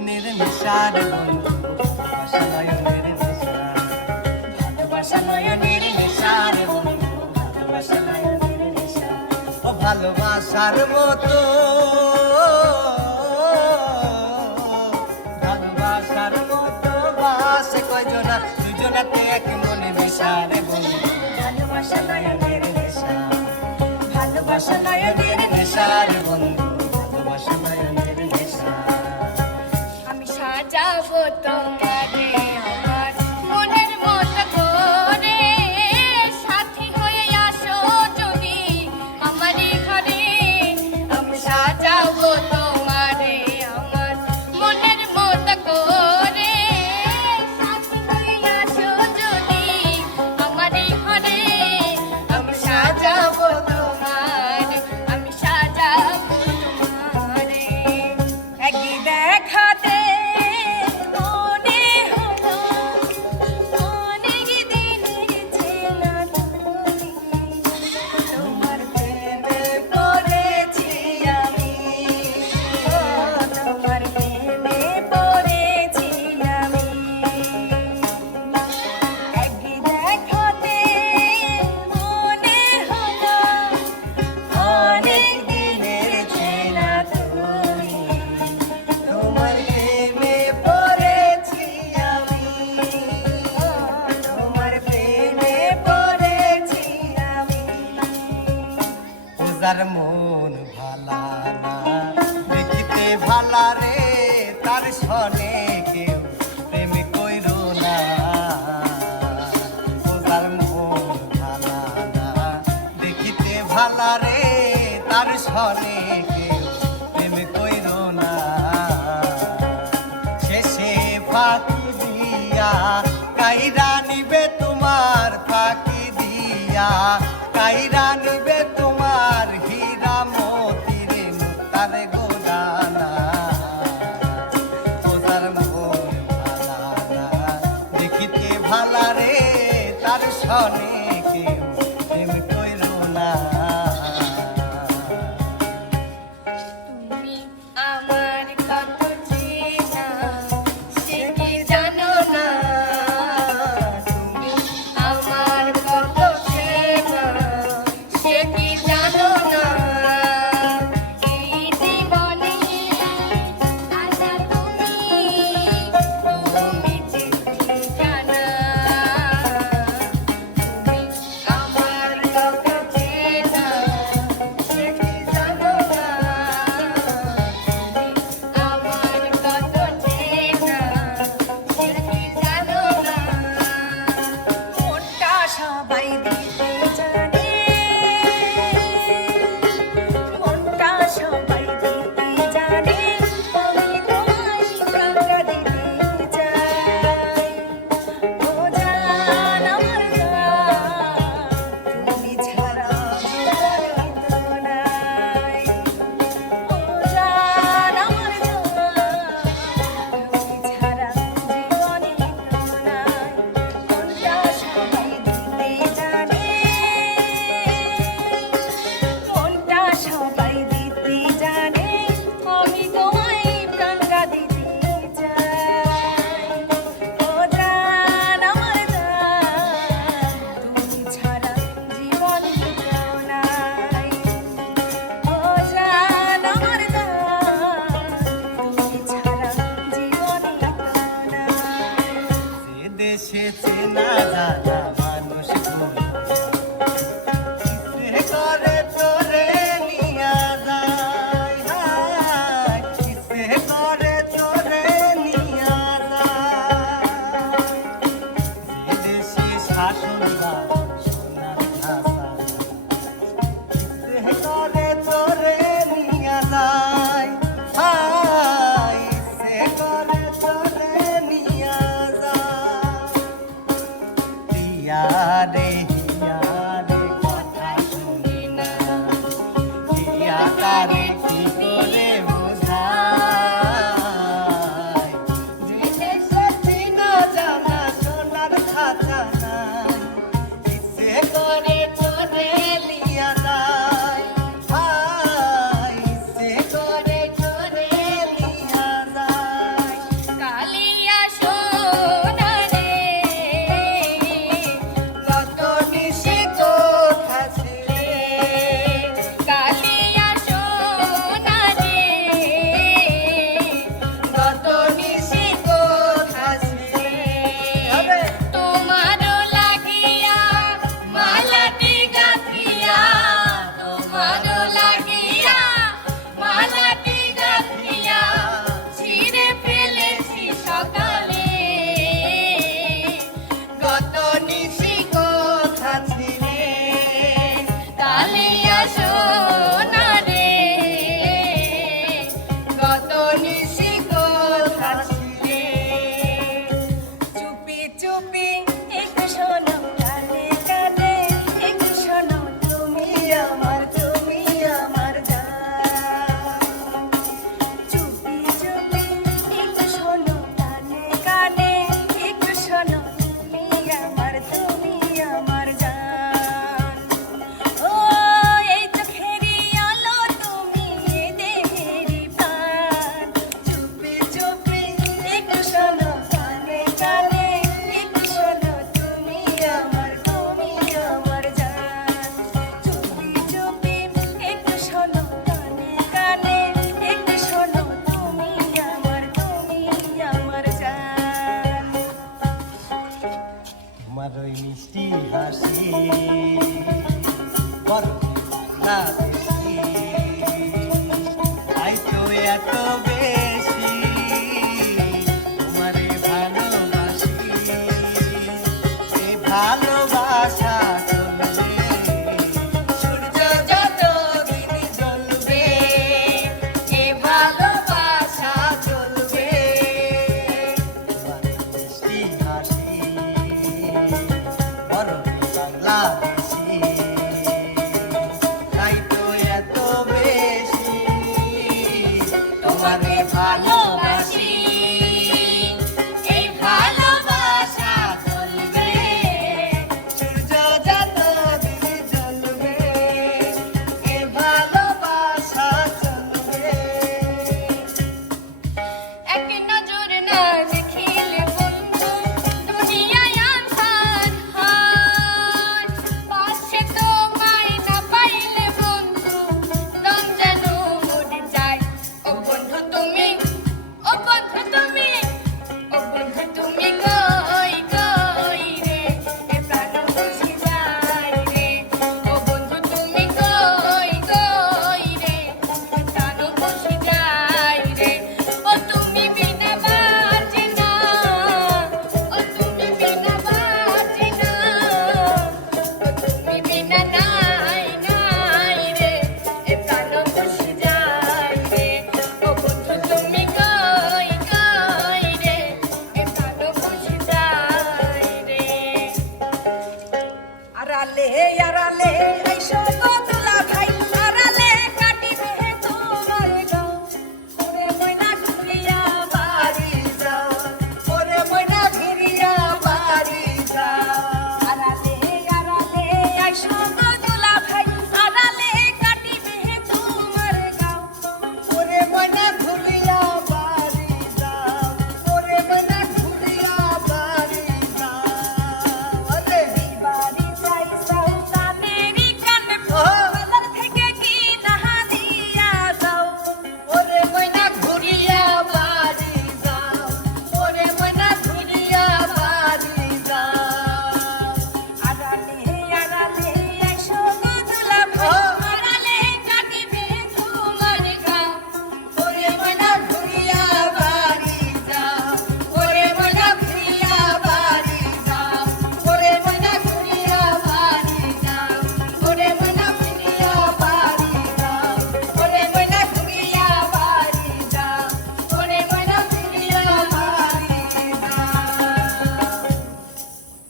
নয়নের নিশার বন্ধু ভালোবাসা নয়নের নিশার ভালোবাসা নয়নের নিশার বন্ধু ভালোবাসা নয়নের নিশার ও ভালোবাসার মতো ভালোবাসার মতো বাস কয়জনা দুজনাতে এক মনে মিশারে বন্ধু ভালোবাসা নয়নের নিশার ভালোবাসা নয়নের cut it. যার মন ভালা না। দেখিতে ভালার ভালারে তার সনে 場所に 하나